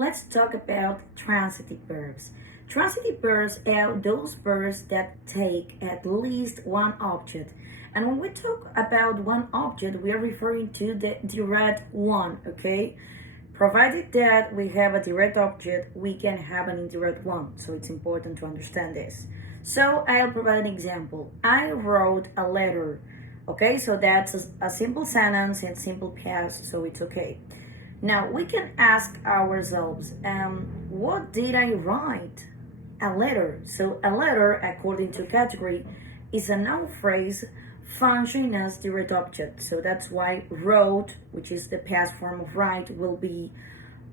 let's talk about transitive verbs. Transitive verbs are those verbs that take at least one object. And when we talk about one object, we are referring to the direct one, okay? Provided that we have a direct object, we can have an indirect one. So it's important to understand this. So I'll provide an example. I wrote a letter. Okay, so that's a simple sentence and simple past, so it's okay. Now we can ask ourselves, what did I write? A letter. So a letter, according to category, is a noun phrase functioning as direct object. So that's why wrote, which is the past form of write, will be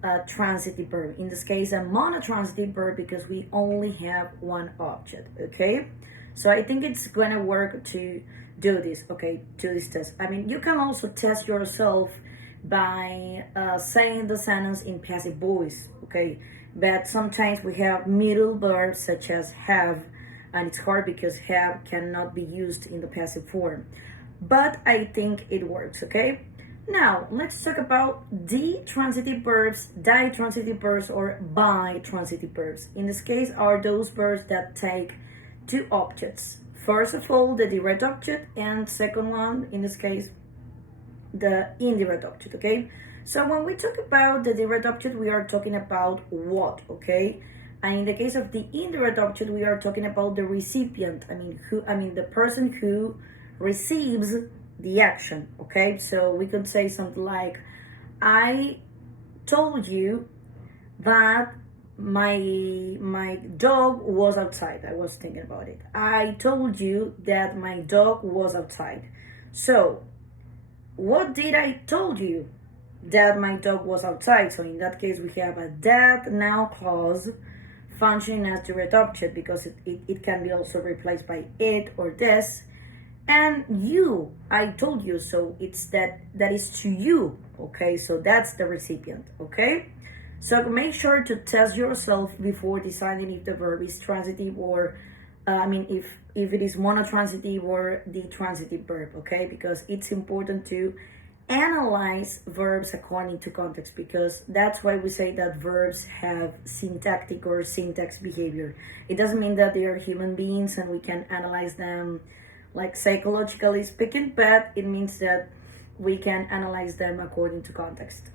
a transitive verb. In this case, a monotransitive verb because we only have one object, okay? So I think it's gonna work to do this, okay, do this test. I mean, you can also test yourself by saying the sentence in passive voice, okay? But sometimes we have middle verbs such as have, and it's hard because have cannot be used in the passive form. But I think it works, okay? Now, let's talk about transitive verbs, ditransitive verbs, or bitransitive verbs. In this case, are those verbs that take two objects. First of all, the direct object, and second one, in this case, the indirect object, okay? So when we talk about the direct object, we are talking about what, okay? And in the case of the indirect object, we are talking about the recipient. The person who receives the action, okay? So we could say something like, I told you that my dog was outside. I was thinking about it. I told you that my dog was outside. So what did I told you? That my dog was outside. So in that case, we have a that now clause functioning as direct object because it can be also replaced by it or this. And you, I told you, so it's that is to you, okay? So that's the recipient, okay? So make sure to test yourself before deciding if the verb is transitive or, if it is monotransitive or the transitive verb, okay? Because it's important to analyze verbs according to context, because that's why we say that verbs have syntactic or syntax behavior. It doesn't mean that they are human beings and we can analyze them like psychologically speaking, but it means that we can analyze them according to context.